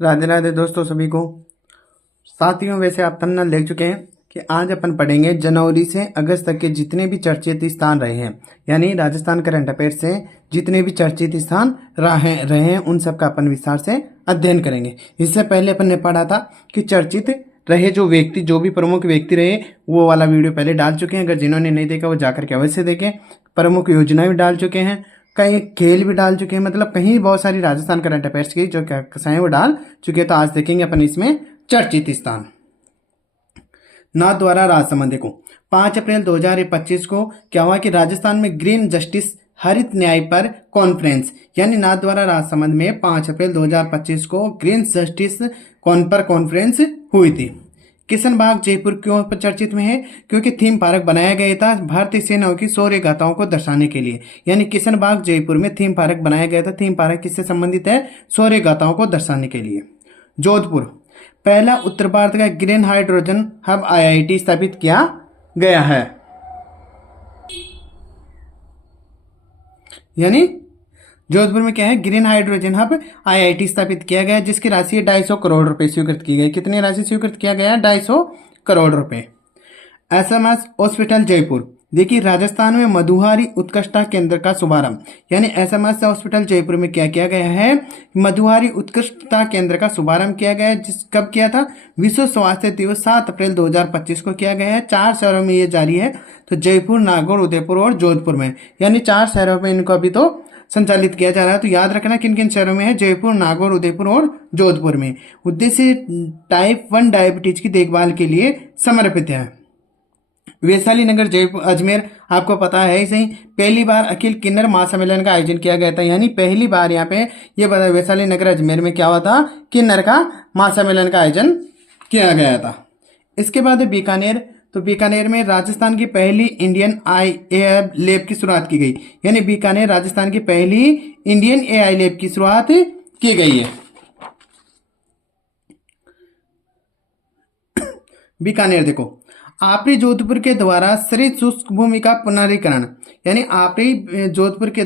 राधे राधे दोस्तों सभी को। साथियों, वैसे आप थंबनेल देख चुके हैं कि आज अपन पढ़ेंगे जनवरी से अगस्त तक के जितने भी चर्चित स्थान रहे हैं, यानी राजस्थान करंट अफेयर से जितने भी चर्चित स्थान रहे हैं उन सब का अपन विस्तार से अध्ययन करेंगे। इससे पहले अपन ने पढ़ा था कि चर्चित रहे जो व्यक्ति, जो भी प्रमुख व्यक्ति रहे, वो वाला वीडियो पहले डाल चुके हैं। अगर जिन्होंने नहीं देखा वो जाकर के अवश्य देखें। प्रमुख योजनाएं भी डाल चुके हैं, कई खेल भी डाल चुके हैं, मतलब कहीं बहुत सारी राजस्थान करंट अफेयर्स की जो कक्षाएं वो डाल चुके हैं। तो आज देखेंगे अपन इसमें चर्चित स्थान। नाथद्वारा राजसमंद। देखो 5 अप्रैल 2025 को क्या हुआ कि राजस्थान में ग्रीन जस्टिस हरित न्याय पर कॉन्फ्रेंस, यानी नाथद्वारा राजसमंद में 5 अप्रैल 2025 को ग्रीन जस्टिस पर कॉन्फ्रेंस हुई थी। किशन बाग जयपुर क्यों चर्चित में है? क्योंकि थीम पार्क बनाया गया था भारतीय सेनाओं की शौर्य गाथाओं को दर्शाने के लिए। यानी किशन बाग जयपुर में थीम पार्क बनाया गया था। थीम पार्क किससे संबंधित है? शौर्य गाथाओं को दर्शाने के लिए। जोधपुर, पहला उत्तर भारत का ग्रीन हाइड्रोजन हब आईआईटी स्थापित किया गया है। यानी जोधपुर में क्या है? ग्रीन हाइड्रोजन हब आईआईटी स्थापित किया गया, जिसकी राशि 250 करोड़ रुपए स्वीकृत की गई। कितनी राशि स्वीकृत किया गया? 250 करोड़ रुपए। SMS hospital Jaipur. देखिए राजस्थान में मधुहारी उत्कृष्टता केंद्र का शुभारंभ, यानी एसएमएस हॉस्पिटल जयपुर में क्या किया गया है? मधुहारी उत्कृष्टता केंद्र का शुभारंभ किया गया है। जिस कब किया था? विश्व स्वास्थ्य दिवस 7 अप्रैल 2025 को किया गया है। 4 शहरों में ये जारी है, तो जयपुर, नागौर, उदयपुर और जोधपुर में, यानी 4 शहरों में इनको अभी तो संचालित किया जा रहा है। तो याद रखना किन किन शहरों में है? जयपुर, नागौर, उदयपुर और जोधपुर में। उद्देश्य टाइप 1 डायबिटीज की देखभाल के लिए समर्पित है। वैशाली नगर जयपुर अजमेर, आपको पता है ही सही, पहली बार अखिल किन्नर महासम्मेलन का आयोजन किया गया था। यानी पहली बार यहाँ पे ये बता, वैशाली नगर अजमेर में क्या हुआ था? किन्नर का महासम्मेलन का आयोजन किया गया था। इसके बाद बीकानेर, तो बीकानेर में राजस्थान की पहली इंडियन AI लैब की शुरुआत की गई। यानी बीकानेर राजस्थान की पहली इंडियन AI लैब की शुरुआत की गई है। बीकानेर देखो, आपरी जोधपुर के द्वारा शरीर शुष्क भूमि का पुनरीकरण, यानी आपरी जोधपुर के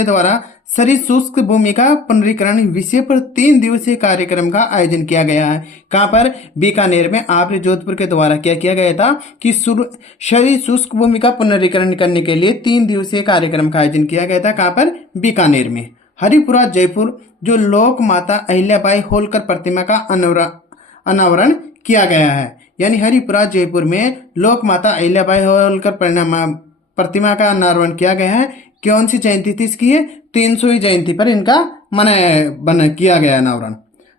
द्वारा शरीर शुष्क भूमि का पुनरीकरण विषय पर 3 दिवसीय कार्यक्रम का आयोजन किया गया है। कहां पर? बीकानेर में आपरी जोधपुर के द्वारा क्या किया गया था कि शरीर शुष्क भूमि का पुनरीकरण करने के लिए 3 दिवसीय कार्यक्रम का आयोजन किया गया था। कहां पर? बीकानेर में। हरिपुरा जयपुर, जो लोक माता अहिल्याबाई होलकर प्रतिमा का अनावरण किया गया है। यानी हरिपुरा जयपुर में लोक माता अहिल्याबाई होलकर प्रतिमा का अनावरण किया गया है। कौन सी जयंती थी इसकी? 300वीं जयंती पर इनका किया गया अनावरण।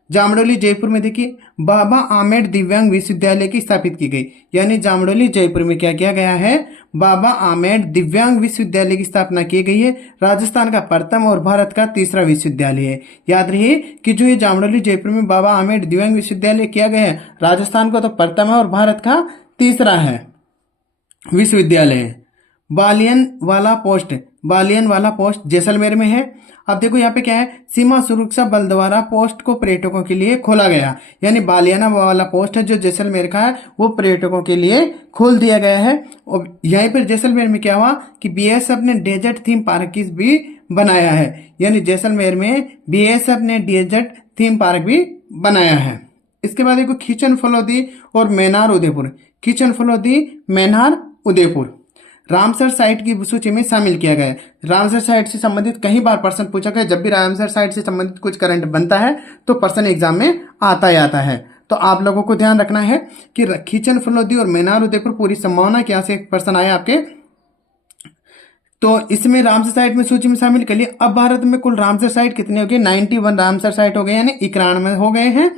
जामडोली जयपुर में देखिए बाबा आमेड दिव्यांग विश्वविद्यालय की स्थापित की गई। यानी जामडोली जयपुर में क्या किया गया है? बाबा आमेड दिव्यांग विश्वविद्यालय की स्थापना की गई है। राजस्थान का प्रथम और भारत का तीसरा विश्वविद्यालय है। याद रहे कि जो ये जामडोली जयपुर में बाबा आमेड दिव्यांग विश्वविद्यालय किया गया है, राजस्थान का तो प्रथम है और भारत का तीसरा है विश्वविद्यालय है। बालियन वाला पोस्ट जैसलमेर में है। अब देखो यहाँ पे क्या है? सीमा सुरक्षा बल द्वारा पोस्ट को पर्यटकों के लिए खोला गया। यानी बालियाना वाला पोस्ट है जो जैसलमेर का है, वो पर्यटकों के लिए खोल दिया गया है। और यहीं पर जैसलमेर में क्या हुआ कि BSF ने डेजर्ट थीम पार्क भी बनाया है। यानी जैसलमेर में BSF ने डेजर्ट थीम पार्क भी बनाया है। इसके बाद देखो खीचन फलोदी और मैनार उदयपुर। खीचन फलोदी, मैनार उदयपुर रामसर साइट की सूची में शामिल किया गया है। रामसर साइट से संबंधित कई बार प्रश्न पूछा गया। जब भी रामसर साइट से संबंधित कुछ करंट बनता है तो प्रश्न एग्जाम में आता ही आता है। तो आप लोगों को ध्यान रखना है कि खीचन फलोदी और मैनार उदयपुर पूरी संभावना क्या से प्रश्न आए आपके, तो इसमें रामसर साइट में सूची में शामिल कर लिए। अब भारत में कुल रामसर साइट कितने हो गए? 91 रामसर साइट हो गए, यानी 91 हो गए हैं।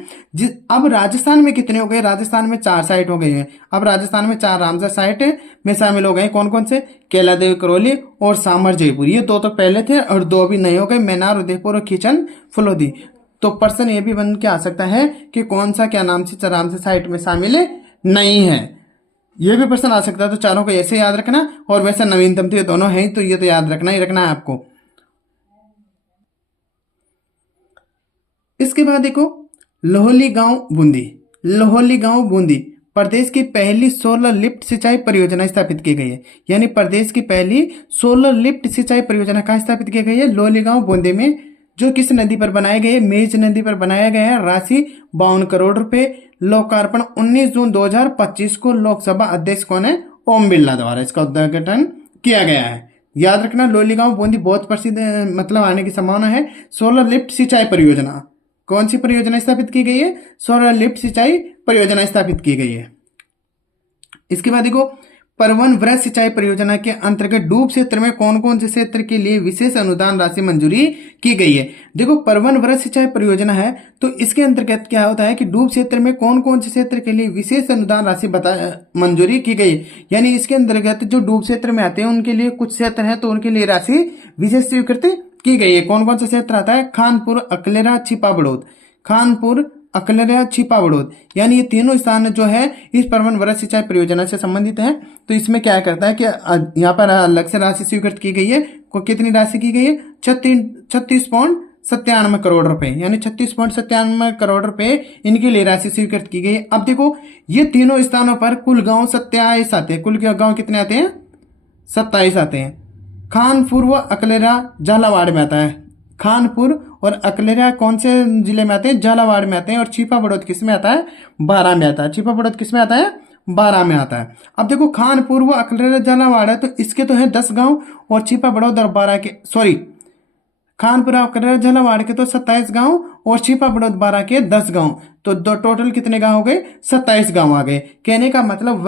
अब राजस्थान में कितने हो गए? राजस्थान में 4 साइट हो गए हैं। अब राजस्थान में 4 रामसर साइट में शामिल हो गए। कौन कौन से? कैला देवी करौली और सामर जयपुर। ये 2 तो पहले थे और 2 अभी नए हो गए, मैनार उदयपुर और खीचन फलोदी। तो प्रश्न ये भी बन के आ सकता है कि कौन सा क्या नाम से रामसर साइट में शामिल नहीं है, ये भी प्रश्न आ सकता है। तो चारों को ऐसे याद रखना, और वैसे नवीनतम तो ये दोनों हैं, तो ये तो याद रखना ही रखना है आपको। इसके बाद देखो लोहली गांव बूंदी प्रदेश की पहली सोलर लिफ्ट सिंचाई परियोजना स्थापित की गई है। यानी प्रदेश की पहली सोलर लिफ्ट सिंचाई परियोजना कहाँ स्थापित की गई है? लोहली गांव बूंदी में जो किस नदी पर बनाए गए, मेज नदी पर बनाया गया है। राशि 52 करोड़ रुपए। लोकार्पण 19 जून 2025 को लोकसभा अध्यक्ष कौन है? ओम बिरला द्वारा इसका उद्घाटन किया गया है। याद रखना लोलीगांव बूंदी बहुत प्रसिद्ध मतलब आने की संभावना है। सोलर लिफ्ट सिंचाई परियोजना, कौन सी परियोजना स्थापित की गई है? सोलर लिफ्ट सिंचाई परियोजना स्थापित की गई है। इसके बाद देखो परवन वृहद सिंचाई परियोजना के अंतर्गत डूब क्षेत्र में कौन कौन से क्षेत्र के लिए विशेष अनुदान राशि मंजूरी की गई है? देखो परवन वृहद सिंचाई परियोजना है तो इसके अंतर्गत क्या होता है कि डूब क्षेत्र में कौन कौन से क्षेत्र के लिए विशेष अनुदान राशि मंजूरी की गई है। यानी इसके अंतर्गत जो डूब क्षेत्र में आते हैं उनके लिए कुछ क्षेत्र है तो उनके लिए राशि विशेष स्वीकृति की गई है। कौन कौन सा क्षेत्र आता है? खानपुर, अकलेरा, छिपा बड़ौद। खानपुर, अकलेरा, छिपा बड़ौद, यानी ये तीनों स्थान जो है इस परवन वृहद सिंचाई परियोजना से संबंधित है। तो इसमें क्या करता है कि यहाँ पर अलग से राशि स्वीकृत की गई है। को कितनी राशि की गई है? 36.97 करोड़ रुपए, यानी 36.97 करोड़ रुपए इनके लिए राशि स्वीकृत की गई है। अब देखो ये तीनों स्थानों पर कुल गांव 27 आते हैं। कुल गांव कितने आते हैं? 27 आते हैं। खानपुर व अकलेरा झालावाड़ में आता है। खानपुर और अकलेरा कौन से जिले में आते हैं? झालावाड़ में आते हैं। और छिपा बड़ौद किस में आता है? बारां में आता है। छिपा बड़ौद किस में आता है? बारां में आता है। अब देखो खानपुर व अकलेरा झालावाड़ है तो इसके तो है 10 गांव और छिपा बड़ौद और बारां के खानपुर अकलेरा झालावाड़ के तो 27 गांव और छिपा बड़ौद बारां के 10 गांव, तो दो टोटल कितने गांव हो गए? 27 गांव आ गए। कहने का मतलब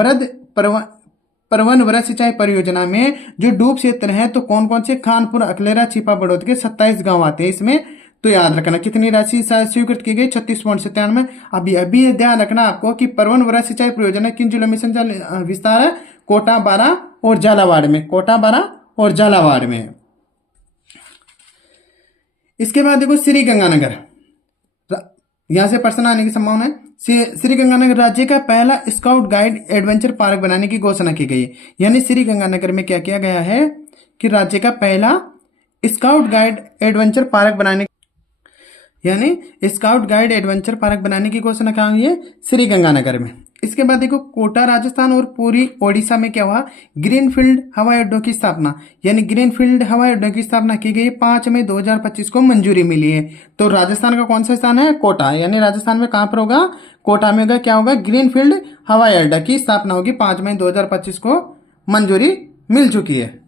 परवन वृहद सिंचाई परियोजना में जो डूब क्षेत्र है तो कौन कौन से? खानपुर, अकलेरा, छिपा बड़ौद के 27 गांव आते हैं इसमें। तो याद रखना कितनी राशि स्वीकृत की गई? 36.97। अभी ध्यान रखना आपको कि परवन वृहद सिंचाई परियोजना किन जिलों में विस्तार है? कोटा, बारां और झालावाड़ में। कोटा, बारां और झालावाड़ में। इसके बाद देखो श्री गंगानगर, यहां से प्रश्न आने की संभावना है। श्री गंगानगर राज्य का पहला स्काउट गाइड एडवेंचर पार्क बनाने की घोषणा की गई है। यानी श्री गंगानगर में क्या किया गया है कि राज्य का पहला स्काउट गाइड एडवेंचर पार्क बनाने की घोषणा कहाँ हुई है? श्री गंगानगर में। इसके बाद देखो कोटा राजस्थान और पूरी ओडिशा में क्या हुआ? ग्रीनफील्ड हवाई अड्डों की स्थापना, यानी ग्रीनफील्ड हवाई अड्डों की स्थापना की गई। 5 मई 2025 को मंजूरी मिली है। तो राजस्थान का कौन सा स्थान है? कोटा, यानी राजस्थान में कहां पर होगा? कोटा में होगा। क्या होगा? ग्रीनफील्ड हवाई अड्डा की स्थापना होगी। 5 मई 2025 को मंजूरी मिल चुकी है।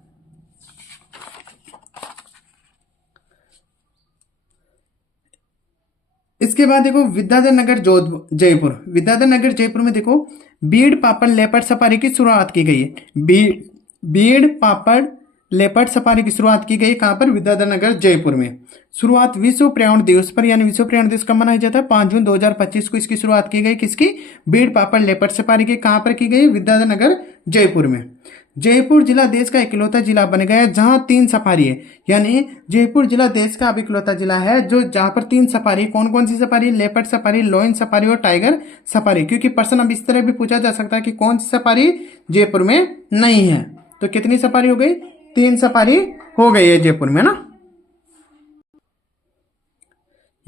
इसके बाद देखो विद्याधर नगर जयपुर। विद्याधर नगर जयपुर में देखो बीड़ पापड़ लेपर्ड सफारी की शुरुआत की गई है। बीड़ पापड़ लेपर्ड सफारी की शुरुआत की गई कहां पर? विद्याधर नगर जयपुर में। शुरुआत विश्व पर्यावरण दिवस पर, यानी विश्व पर्यावरण दिवस कब मनाया जाता है? 5 जून 2025 को इसकी शुरुआत की गई। किसकी? बीड़ पापड़ लेपर्ड सफारी की। कहां पर की गई? विद्याधर नगर जयपुर में। जयपुर जिला देश का इकलौता जिला बन गया जहां 3 सफारी है। यानी जयपुर जिला देश का अब इकलौता जिला है जो जहां पर 3 सफारी। कौन कौन सी safari? Leopard safari, lion safari और टाइगर सफारी। क्योंकि प्रश्न अब इस तरह भी पूछा जा सकता है कि कौन सी सफारी जयपुर में नहीं है। तो कितनी सफारी हो गई? 3 सफारी हो गई है जयपुर में ना।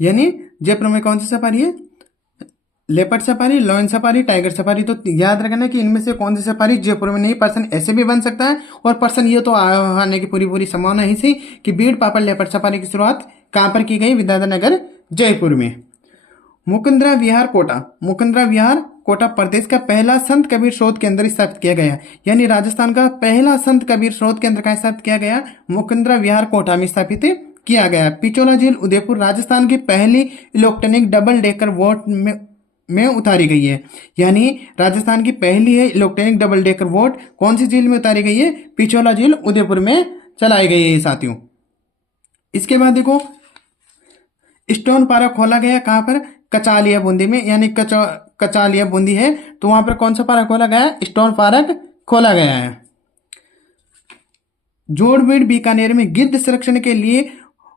यानी जयपुर में कौन सी सफारी है? Leopard safari, lion safari, tiger safari. तो याद रखना कि इनमें से कौन सी सफारी जयपुर में नहीं। पर्सन ऐसे भी बन सकता है और पर्सन ये तो आने की पूरी संभावना ही थी कि बीड़ पापड़ लेपर्ड सफारी की शुरुआत कहां पर की गई? विद्याधर नगर जयपुर में। मुकुंदरा विहार कोटा। मुकुंदरा विहार कोटा प्रदेश का पहला संत कबीर शोध केंद्र स्थापित किया गया। यानी राजस्थान का पहला संत कबीर शोध केंद्र कहां स्थापित किया गया? मुकुंदरा विहार कोटा में स्थापित किया गया। पिचोला झील उदयपुर राजस्थान की पहली इलेक्ट्रॉनिक डबल डेकर बोट में उतारी गई है। यानी राजस्थान की पहली है इलेक्ट्रॉनिक डबल डेकर बोट कौन सी झील में उतारी गई है? पिचोला झील उदयपुर में चलाई गई है साथियों। इसके बाद देखो स्टोन पार्क खोला गया कहां पर? कचालिया बूंदी में। यानी कचालिया बूंदी है तो वहां पर कौन सा पार्क खोला गया है? स्टोन पार्क खोला गया है। जोड़बीड़ बीकानेर में गिद्ध संरक्षण के लिए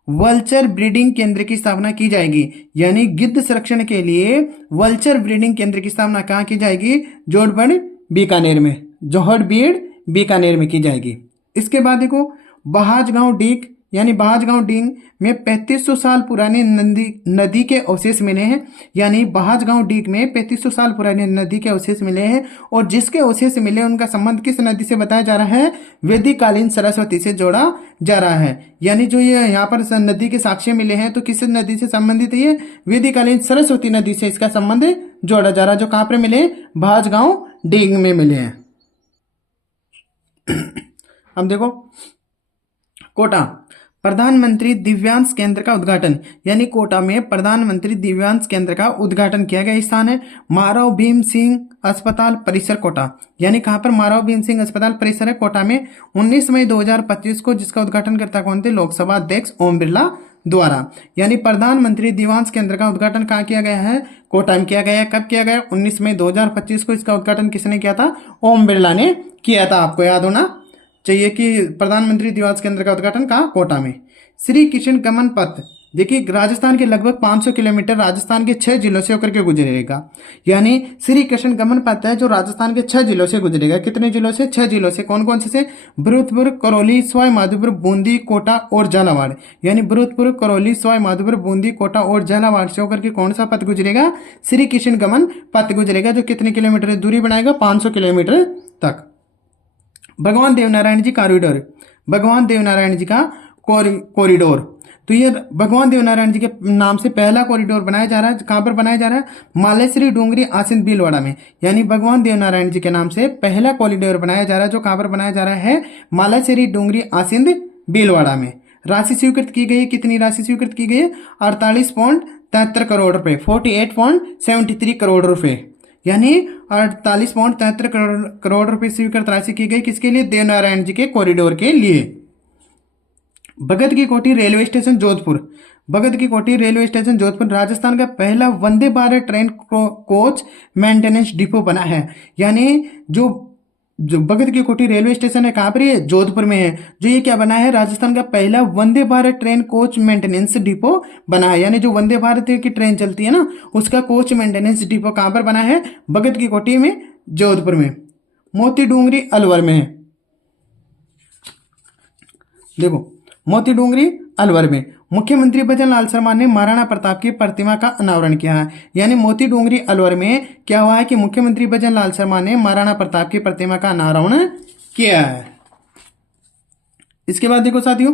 वल्चर ब्रीडिंग केंद्र की स्थापना की जाएगी। यानी गिद्ध संरक्षण के लिए वल्चर ब्रीडिंग केंद्र की स्थापना कहां की जाएगी? जोड़बीड़ बीकानेर में। जोड़बीड़ बीकानेर में की जाएगी। इसके बाद देखो बहाजगांव डीक यानी बहाजगांव डींग में 3500 साल पुरानी नदी के अवशेष मिले हैं। यानी बहाजगांव डींग में 3500 साल पुरानी नदी के अवशेष मिले हैं और जिसके अवशेष मिले उनका संबंध किस नदी से बताया जा रहा है? वैदिक कालीन सरस्वती से जोड़ा जा रहा है। यानी जो ये यहाँ पर नदी के साक्ष्य मिले हैं तो किस नदी से संबंधित है? ये वैदिक कालीन सरस्वती नदी से इसका संबंध जोड़ा जा रहा है, जो कहाँ पर मिले? बहाजगांव डींग में मिले हैं। अब देखो कोटा प्रधानमंत्री दिव्यांश केंद्र का उद्घाटन, यानी कोटा में प्रधानमंत्री दिव्यांश केंद्र का उद्घाटन किया गया स्थान है महाराव भीम सिंह अस्पताल परिसर कोटा। यानी कहां पर? महाराव भीम सिंह अस्पताल परिसर है कोटा में 19 मई 2025 को, जिसका उद्घाटन करता कौन थे? लोकसभा अध्यक्ष ओम बिरला द्वारा। यानी प्रधानमंत्री दिव्यांश केंद्र का उद्घाटन कहाँ किया गया है? कोटा में किया गया है। कब किया गया? 19 मई 2025 को। इसका उद्घाटन किसने किया था? ओम बिरला ने किया था। आपको याद होना चाहिए कि प्रधानमंत्री दिव्यांश केंद्र का उद्घाटन कहाँ? कोटा में। श्री कृष्ण गमन पथ, देखिए राजस्थान के लगभग 500 किलोमीटर राजस्थान के 6 जिलों से होकर के गुजरेगा। यानी श्री कृष्ण गमन पथ है जो राजस्थान के 6 जिलों से गुजरेगा। कितने जिलों से? 6 जिलों से। कौन कौन से? भरतपुर, करौली, सवाई माधोपुर, बूंदी, कोटा और झालावाड़। यानी भरतपुर, करौली, सवाई माधोपुर, बूंदी, कोटा और झालावाड़ से होकर के कौन सा पथ गुजरेगा? श्री कृष्ण गमन पथ गुजरेगा, जो कितने किलोमीटर दूरी बनाएगा? 500 किलोमीटर तक। भगवान देवनारायण जी कॉरिडोर, भगवान देवनारायण जी का कॉरिडोर, तो ये भगवान देवनारायण जी के नाम से पहला कॉरिडोर बनाया जा रहा है। कहां पर बनाया जा रहा है? मालेश्वरी डूंगरी आसिंद भीलवाड़ा में। यानी भगवान देवनारायण जी के नाम से पहला कॉरिडोर बनाया जा रहा है, जो कहां पर बनाया जा रहा है? मालेश्वरी डूंगरी आसिंद भीलवाड़ा में। राशि स्वीकृत की गई, कितनी राशि स्वीकृत की गई? 48.73 करोड़ रुपए, 48.73 करोड़ रुपए। यानी 48.73 करोड़ रुपए स्वीकृत राशि की गई। किसके लिए? देवनारायण जी के कॉरिडोर के लिए। भगत की कोठी रेलवे स्टेशन जोधपुर, भगत की कोठी रेलवे स्टेशन जोधपुर राजस्थान का पहला Vande Bharat train coach maintenance depot बना है। यानी जो भगत की कोठी रेलवे स्टेशन है कहां पर? ये जोधपुर में है। जो ये क्या बना है? राजस्थान का पहला Vande Bharat train coach maintenance depot बना है। यानी जो वंदे भारत की ट्रेन चलती है ना, उसका कोच मेंटेनेंस डिपो कहां पर बना है? भगत की कोठी में, जोधपुर में। मोती डूंगरी अलवर में है। देखो मोती डूंगरी अलवर में मुख्यमंत्री भजनलाल शर्मा ने महाराणा प्रताप की प्रतिमा का अनावरण किया है। यानी मोती डूंगरी अलवर में क्या हुआ है कि मुख्यमंत्री भजनलाल शर्मा ने महाराणा प्रताप की प्रतिमा का अनावरण किया है। इसके बाद देखो साथियों,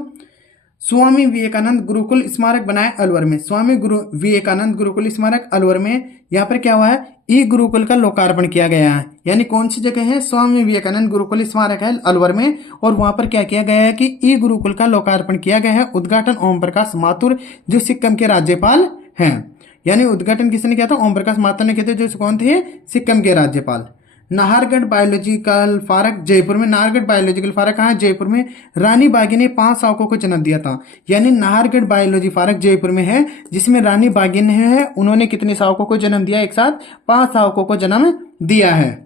स्वामी विवेकानंद गुरुकुल स्मारक बनाया अलवर में। स्वामी विवेकानंद गुरुकुल स्मारक अलवर में, यहाँ पर क्या हुआ है? ई गुरुकुल का लोकार्पण किया गया है। यानी कौन सी जगह है? स्वामी विवेकानंद गुरुकुल स्मारक है अलवर में, और वहां पर क्या किया गया है कि ई गुरुकुल का लोकार्पण किया गया है। उद्घाटन ओम प्रकाश माथुर, जो सिक्किम के राज्यपाल हैं। यानी उद्घाटन किसने किया था? ओम प्रकाश माथुर ने किया था, जो कौन थे? सिक्किम के राज्यपाल। नाहरगढ़ बायोलॉजिकल पार्क जयपुर में, नाहरगढ़ बायोलॉजिकल पार्क कहाँ है? जयपुर में। रानी बागी ने 5 शावकों को जन्म दिया था। यानी नाहरगढ़ बायोलॉजी पार्क जयपुर में है, जिसमें रानी बागी ने है, उन्होंने कितने शावकों को जन्म दिया? एक साथ 5 शावकों को जन्म दिया है।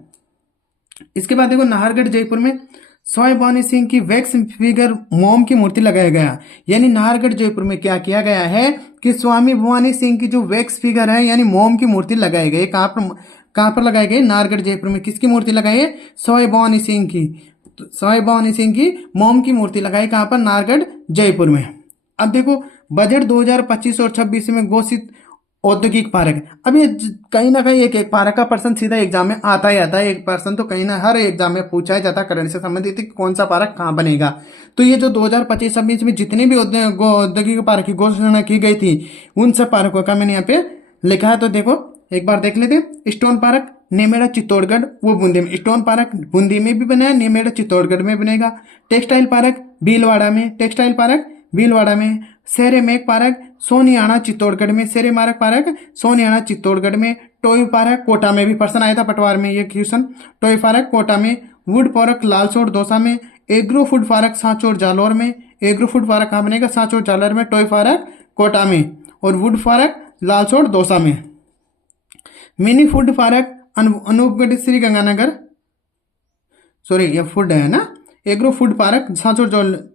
इसके बाद देखो नाहरगढ़ जयपुर में स्वामी भवानी सिंह की वैक्स फिगर मोम की मूर्ति लगाया गया। यानी नाहरगढ़ जयपुर में क्या किया गया है कि स्वामी भवानी सिंह की जो वैक्स फिगर है यानी मोम की मूर्ति लगाई गई। कहां पर लगाई गई? नाहरगढ़ जयपुर में। किसकी मूर्ति लगाई है? स्वामी भवानी सिंह की। स्वामी भवानी सिंह की मोम की मूर्ति लगाई कहां पर? नाहरगढ़ जयपुर में। अब देखो बजट 2025 और 26 में घोषित औद्योगिक पार्क। अब ये कहीं ना कहीं एक पार्क का प्रश्न सीधा एग्जाम में आता ही आता है। एक पर्सन तो कहीं ना हर एग्जाम में पूछा ही जाता करंट से संबंधित कौन सा पार्क कहाँ बनेगा। तो ये जो 2025-26 में जितने भी औद्योगिक पार्क की घोषणा की गई थी, उन सब पार्कों का मैंने यहाँ पे लिखा है। तो देखो एक बार देख लेते हैं। स्टोन पार्क नेमेड़ा चित्तौड़गढ़, वो बूंदी में। स्टोन पार्क बूंदी में भी बना है, नेमेड़ा चित्तौड़गढ़ में बनेगा। टेक्सटाइल पार्क भीलवाड़ा में, टेक्सटाइल पार्क भीलवाड़ा में। शेरे मेघ पार्क सोनियाना चित्तौड़गढ़ में, शेरे मार्ग पार्क सोनियाना चित्तौड़गढ़ में। टॉय पार्क कोटा में भी पर्सन आया था पटवार में ये क्वेश्चन। टॉय पार्क कोटा में। वुड पार्क लालसोट दौसा में। Agro food park Sanchore Jalore में। एग्रो फूड पार्क कहाँ बनेगा? सांचौर जालौर में। टॉय पार्क कोटा में और वुड पार्क लालसोट दौसा में। Mini food park Anupgarh Shri Ganganagar, sorry ये फूड है ना। Agro food park Sanchore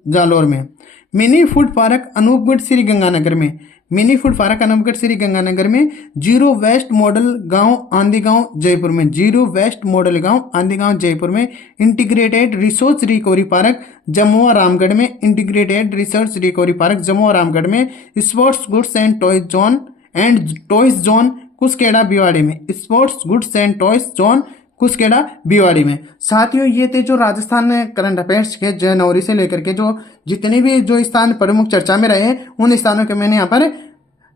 Jalore में। Mini food park Anupgarh Shri Ganganagar में। Mini food park Anamgarh Shri Ganganagar में, जीरो वेस्ट मॉडल गांव आंधी गांव जयपुर में, जीरो वेस्ट मॉडल गांव आंधी गांव जयपुर में, integrated resource recovery park Jammu और रामगढ़ में, integrated research recovery park Jammu और रामगढ़ में, sports goods and toys zone Kuskera Bhiwadi में, sports goods and toys zone Kuskera Bhiwadi में। साथियों ये थे जो राजस्थान में करंट अफेयर्स के जनवरी से लेकर के जो जितने भी जो स्थान प्रमुख चर्चा में रहे उन स्थानों के मैंने यहाँ पर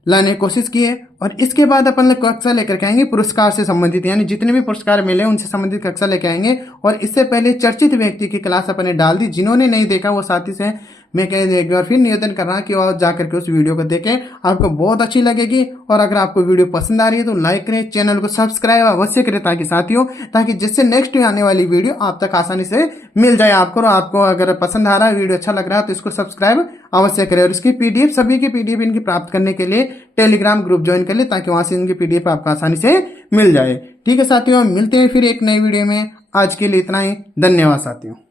लाने की कोशिश की है। और इसके बाद अपन कक्षा लेकर के आएंगे पुरस्कार से संबंधित, यानी जितने भी पुरस्कार मिले उनसे संबंधित कक्षा लेके आएंगे। और इससे पहले चर्चित व्यक्ति की क्लास अपने डाल दी, जिन्होंने नहीं देखा वो साथी से मैं एक बार फिर निवेदन कर रहा कि और जाकर के उस वीडियो को देखें, आपको बहुत अच्छी लगेगी। और अगर आपको वीडियो पसंद आ रही है तो लाइक करें, चैनल को सब्सक्राइब अवश्य करें ताकि साथियों ताकि जिससे नेक्स्ट आने वाली वीडियो आप तक आसानी से मिल जाए आपको। और आपको अगर पसंद आ रहा है, वीडियो अच्छा लग रहा है तो इसको सब्सक्राइब अवश्य करें। और इसकी पीडीएफ सभी की पीडीएफ इनकी प्राप्त करने के लिए टेलीग्राम ग्रुप ज्वाइन कर ले ताकि वहां से इनकी पीडीएफ आपको आसानी से मिल जाए। ठीक है साथियों, मिलते हैं फिर एक नई वीडियो में। आज के लिए इतना ही, धन्यवाद साथियों।